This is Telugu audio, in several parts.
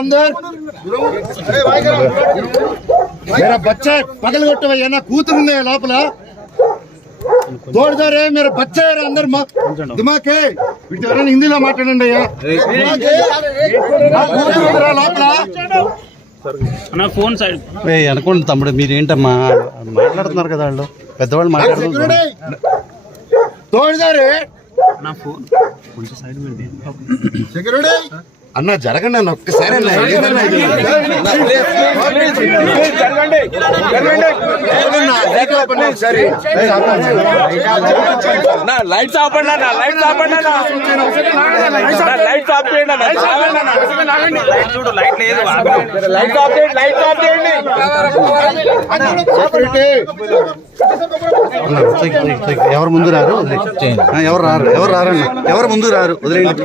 अंदर मेरा बच्चा पगल गొట్ట ना కూతురుంది లోపల తోడుదారే मेरा बच्चा है अंदर दिमाग है వీటి ఎవరైనా హిందీలో మాట్లాడండి అయ్యా లోపల నా ఫోన్ సైడ్ అనుకోండి తమ్ముడు మీరేంటమ్మా మాట్లాడుతున్నారు కదా వాళ్ళు పెద్దవాళ్ళు మాట్లాడుతున్నారు తోడుదారే నా ఫోన్ కొంచెం సైడ్ పెట్టి సెక్యూరిటీ అన్న జరగండి అన్న ఒక్కసారి లైట్స్ ఆపండి అన్న లైట్స్ ఆపండి అన్న లైట్స్ ఆఫ్ చేయండి అన్న చూడు లైట్ లేదు లైట్స్ ఆఫ్ చేయండి లైట్స్ ఆఫ్ చేయండి ఎవరు ముందు రారు ఎవరు రారు ఎవరు రారండి ఎవరు ముందు రారు వదిలేయండి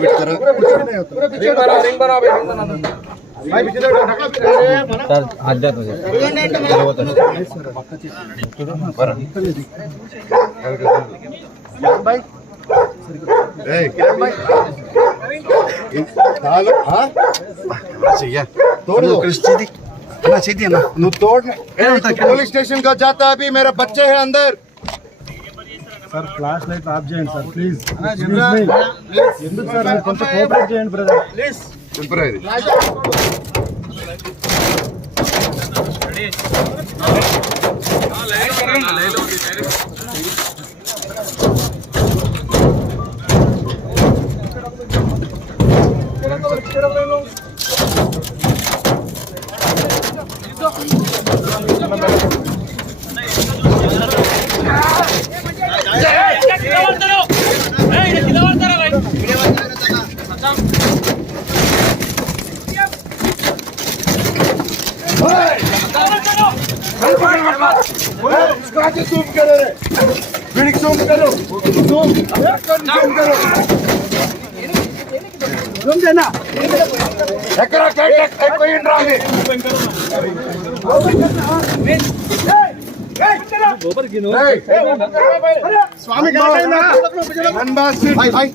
पुलिस स्टेशन का जाता अभी मेरा बच्चे है अंदर सर फ्लैश लाइट ऑफ చేయండి सर प्लीज ఎందుకు సార్ కొంచెం కోఆపరేట్ చేయండి బ్రదర్ ప్లీజ్ టెంపరరీ जूम करो रे विनिक जूम करो जूम करो जूम देना एकरा कैट कोई ड्रामे स्वामी भाई भाई